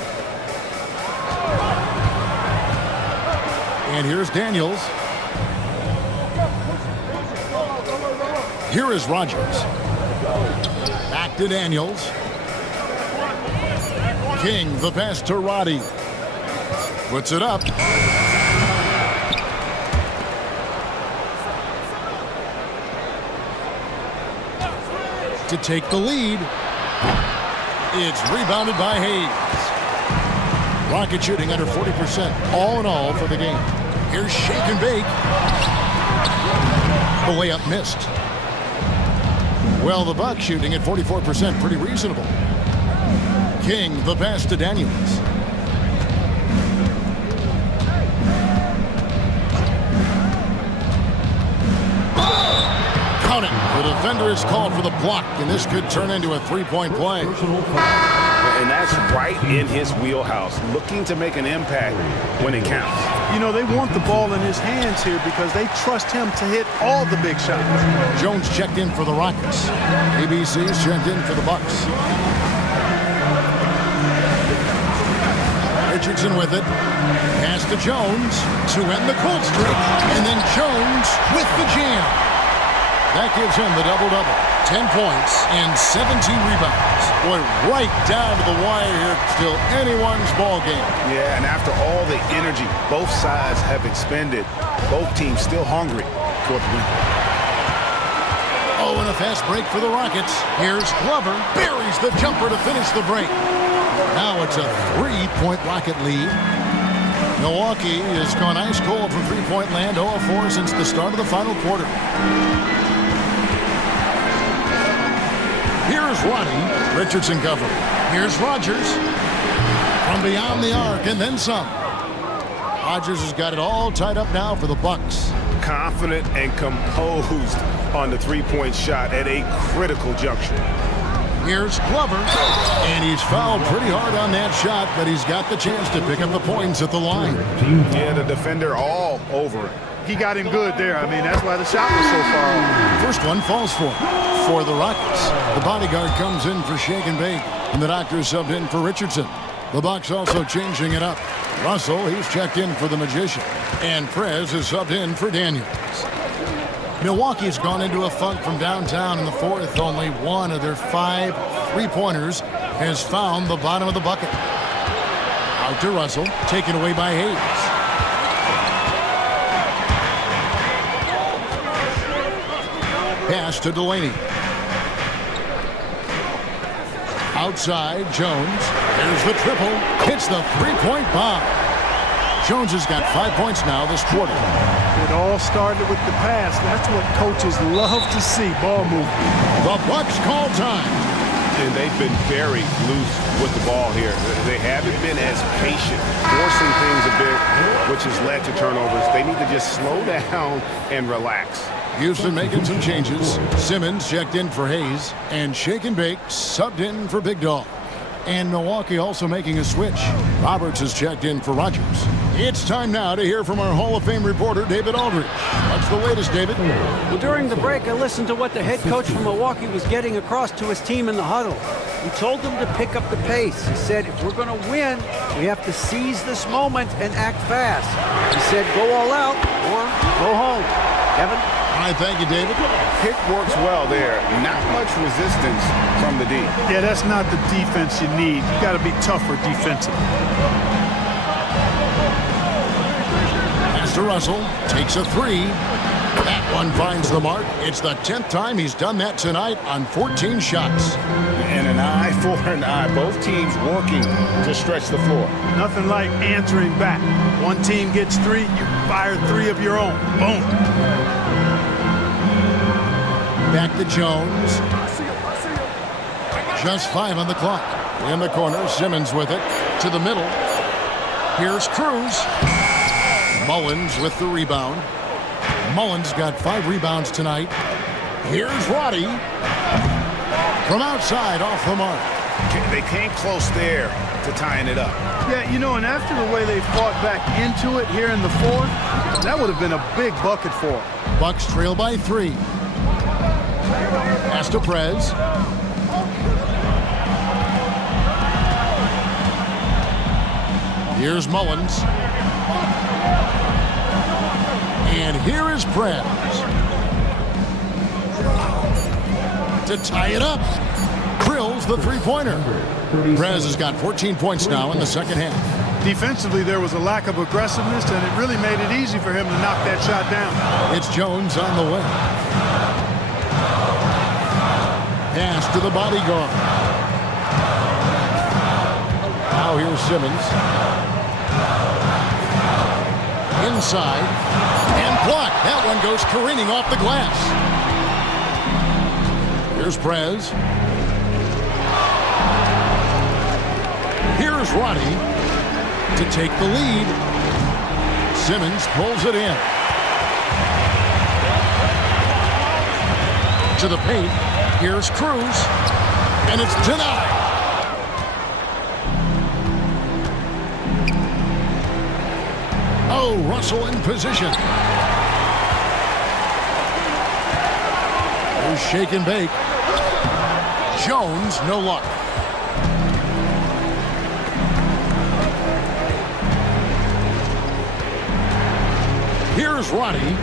And here's Daniels. Here is Rogers. Back to Daniels. King, the pass to Roddy. Puts it up. To take the lead. It's rebounded by Hayes. Rocket shooting under 40% all in all for the game. Here's shake and bake. The layup missed. Well, the Bucks shooting at 44%, pretty reasonable. King, the pass to Daniels. Count it. The defender is called for the block, and this could turn into a 3-point play. And that's right in his wheelhouse, looking to make an impact when it counts. You know, they want the ball in his hands here because they trust him to hit all the big shots. Jones checked in for the Rockets. ABC's checked in for the Bucks. Richardson with it. Pass to Jones to end the cold streak. And then Jones with the jam. That gives him the double-double. 10 points and 17 rebounds. Boy, right down to the wire here. Still anyone's ball game. Yeah, and after all the energy both sides have expended, both teams still hungry for the win. Oh, and a fast break for the Rockets. Here's Glover. Buries the jumper to finish the break. Now it's a 3-point Rocket lead. Milwaukee has gone ice cold from 3-point land, 0-4 since the start of the final quarter. Here's Roddy. Richardson covered. Here's Rogers. From beyond the arc and then some. Rogers has got it all tied up now for the Bucks. Confident and composed on the 3-point shot at a critical juncture. Here's Glover. And he's fouled pretty hard on that shot, but he's got the chance to pick up the points at the line. Yeah, the defender all over it. He got him good there. I mean, that's why the shot was so far off. First one falls for the Rockets. The bodyguard comes in for shake and bake, and the doctor subbed in for Richardson. The Bucks also changing it up. Russell, he's checked in for the Magician, and Prez is subbed in for Daniels. Milwaukee's gone into a funk from downtown in the 4th. Only one of their 5 3-pointers has found the bottom of the bucket. Out to Russell, taken away by Hayes. Pass to Delaney. Outside, Jones. There's the triple. Hits the three-point bomb. Jones has got 5 points now this quarter. It all started with the pass. That's what coaches love to see, ball movement. The Bucks call time. And they've been very loose with the ball here. They haven't been as patient, forcing things a bit, which has led to turnovers. They need to just slow down and relax. Houston making some changes. Simmons checked in for Hayes, and Shake and Bake subbed in for Big Dog. And Milwaukee also making a switch. Roberts has checked in for Rogers. It's time now to hear from our Hall of Fame reporter, David Aldridge. What's the latest, David? Well, during the break, I listened to what the head coach from Milwaukee was getting across to his team in the huddle. He told them to pick up the pace. He said, if we're going to win, we have to seize this moment and act fast. He said, go all out or go home. Kevin? I thank you, David. Pick works well there. Not much resistance from the D. Yeah, that's not the defense you need. You got to be tougher defensively. Pass to Russell. Takes a three. That one finds the mark. It's the 10th time he's done that tonight on 14 shots. And an eye for an eye. Both teams working to stretch the floor. Nothing like answering back. One team gets three, you fire three of your own. Boom. Back to Jones. Just 5 on the clock. In the corner, Simmons with it. To the middle. Here's Cruz. Mullins with the rebound. Mullins got 5 rebounds tonight. Here's Roddy. From outside, off the mark. They came close there to tying it up. Yeah, you know, and after the way they fought back into it here in the fourth, that would have been a big bucket for them. Bucks trail by 3. Pass to Prez. Here's Mullins. And here is Prez. To tie it up. Drills the three-pointer. Prez has got 14 points now in the second half. Defensively, there was a lack of aggressiveness, and it really made it easy for him to knock that shot down. It's Jones on the way. Pass to the bodyguard. Now here's Simmons. Inside. And blocked. That one goes careening off the glass. Here's Prez. Here's Roddy to take the lead. Simmons pulls it in. To the paint. Here's Cruz. And it's denied. Oh, Russell in position. There's Shake and Bake. Jones, no luck. Here's Roddy.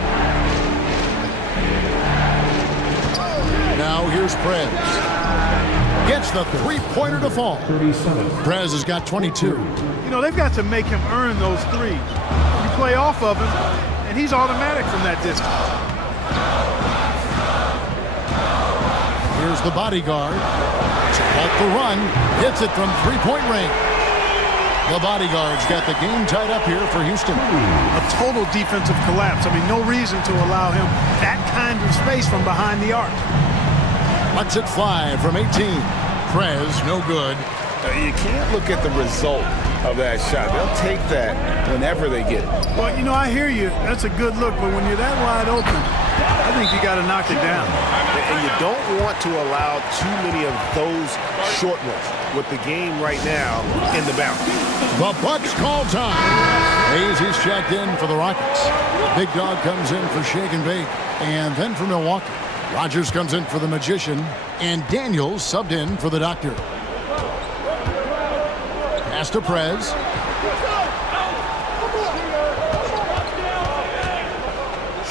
Now here's Prez. Gets the three-pointer to fall. 37. Prez has got 22. You know, they've got to make him earn those threes. You play off of him, and he's automatic from that distance. Here's the bodyguard. Off the run. Hits it from three-point range. The bodyguard's got the game tied up here for Houston. A total defensive collapse. I mean, no reason to allow him that kind of space from behind the arc. Lets it fly from 18. Prez, no good. You can't look at the result of that shot. They'll take that whenever they get it. Well, you know, I hear you. That's a good look, but when you're that wide open, I think you got to knock it down. And you don't want to allow too many of those short ones with the game right now in the bounce. The Bucks call time. Hayes is checked in for the Rockets. Big Dog comes in for Shake and Bake. And then for Milwaukee. Rogers comes in for the Magician. And Daniels subbed in for the Doctor. Pass to Prez.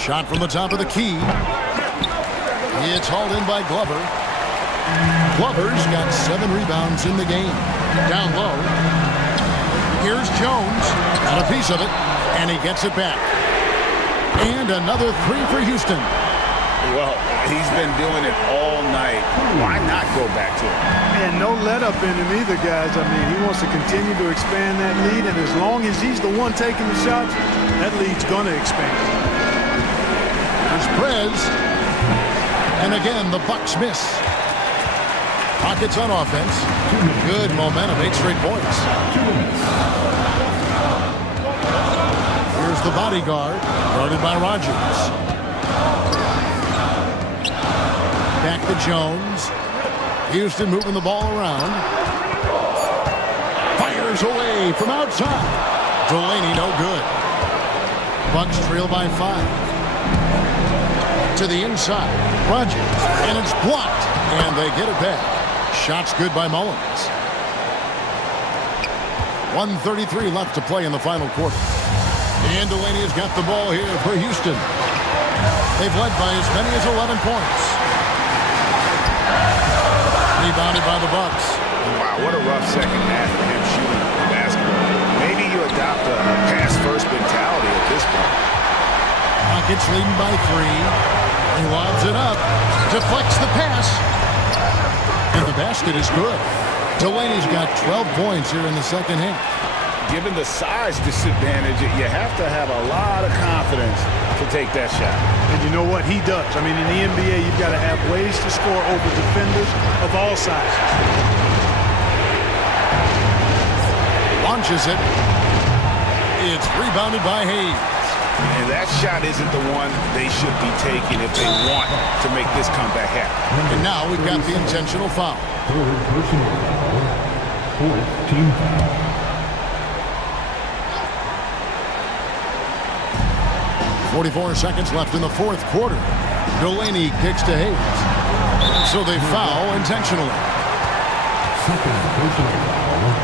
Shot from the top of the key. It's hauled in by Glover. Glover's got 7 rebounds in the game. Down low. Here's Jones. Got a piece of it. And he gets it back. And another 3 for Houston. Well, he's been doing it all night. Why not go back to him? And no let up in him either, guys. I mean, he wants to continue to expand that lead, and as long as he's the one taking the shots, that lead's going to expand. Here's Prez. And again, the Bucks miss. Rockets on offense. Good momentum, 8 straight points. Here's the bodyguard, guarded by Rogers. Back to Jones. Houston moving the ball around. Fires away from outside. Delaney no good. Bucks trail by 5. To the inside. Rogers. And it's blocked. And they get it back. Shot's good by Mullins. 1:33 left to play in the final quarter. And Delaney has got the ball here for Houston. They've led by as many as 11 points. Rebounded by the Bucks. Wow, what a rough second half for him shooting the basketball. Maybe you adopt a pass-first mentality at this point. Rockets leading by 3. He lobs it up. Deflects the pass. And the basket is good. Delaney's got 12 points here in the second half. Given the size disadvantage, you have to have a lot of confidence to take that shot. And you know what? He does. I mean, in the NBA, you've got to have ways to score over defenders of all sizes. Launches it. It's rebounded by Hayes. And that shot isn't the one they should be taking if they want to make this comeback happen. And now we've got the intentional foul. Third personal foul. Fourth team foul. 44 seconds left in the fourth quarter. Delaney kicks to Hayes. So they foul intentionally. Second personal foul.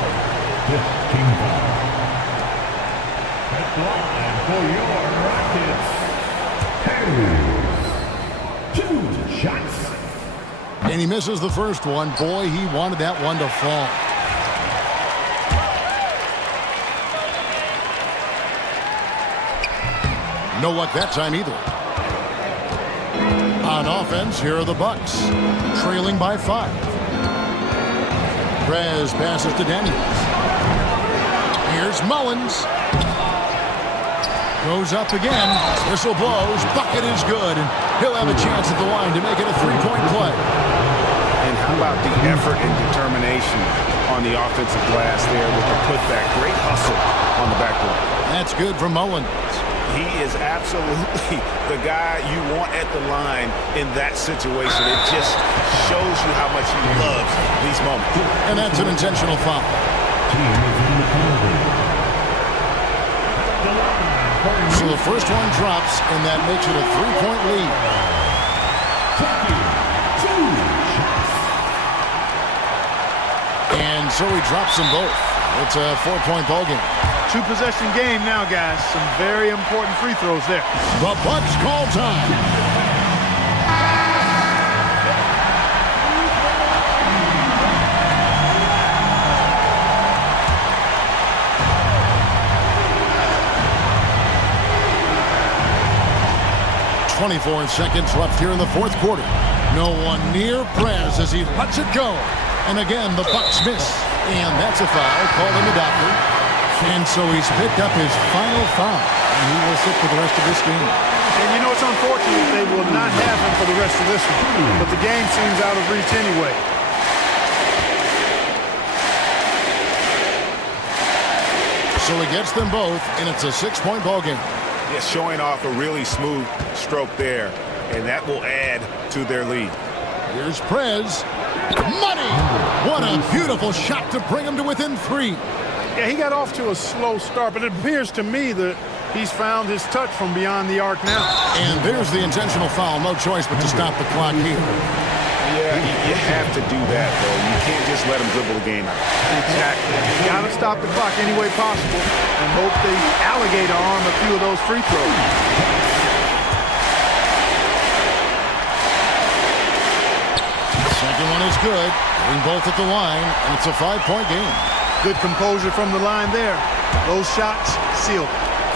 Fifth team foul. At the line for your Rockets, Hayes. 2 shots. And he misses the first one. Boy, he wanted that one to fall. No luck that time either. On offense, here are the Bucks, trailing by 5. Prez passes to Daniels. Here's Mullins. Goes up again. Whistle blows. Bucket is good. And he'll have a chance at the line to make it a 3-point play. And how about the effort and determination on the offensive glass there with the putback? Great hustle on the backboard. That's good for Mullins. He is absolutely the guy you want at the line in that situation. It just shows you how much he loves these moments. And that's an intentional foul. Team is in the penalty. So the first one drops, and that makes it a 3-point lead. And so he drops them both. It's a 4-point ball game. 2-possession game now, guys. Some very important free throws there. The Bucks call time. .24 seconds left here in the fourth quarter. No one near Prez as he lets it go. And again, the Bucks miss. And that's a foul called in the doctor. And so he's picked up his final foul. And he will sit for the rest of this game. And you know, it's unfortunate they will not have him for the rest of this one. But the game seems out of reach anyway. So he gets them both, and it's a 6-point ball game. Yes, showing off a really smooth stroke there, and that will add to their lead. Here's Prez. Money! What a beautiful shot to bring him to within 3. Yeah, he got off to a slow start, but it appears to me that he's found his touch from beyond the arc now. And there's the intentional foul. No choice but to stop the clock here. Yeah, you have to do that, though. You can't just let him dribble the game out. Exactly. You got to stop the clock any way possible and hope they alligator arm a few of those free throws. Second one is good. Getting both at the line, and it's a 5-point game. Good composure from the line there. Those shots sealed.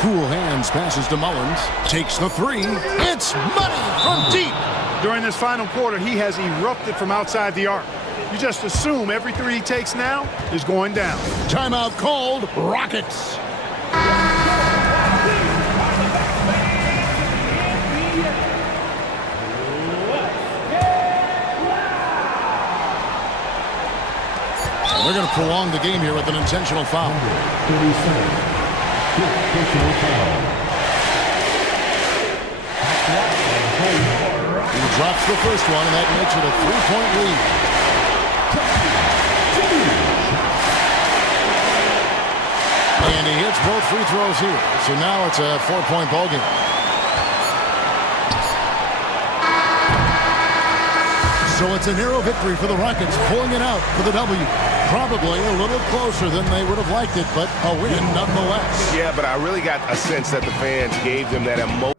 Cool hands passes to Mullins. Takes the three. It's money from deep. During this final quarter, he has erupted from outside the arc. You just assume every three he takes now is going down. Timeout called. Rockets. They're going to prolong the game here with an intentional foul. 37. Personal foul. He drops the first one, and that makes it a 3-point lead. And he hits both free throws here. So now it's a 4-point ball game. So it's a narrow victory for the Rockets, pulling it out for the W. Probably a little closer than they would have liked it, but a win nonetheless. Yeah, but I really got a sense that the fans gave them that emotion.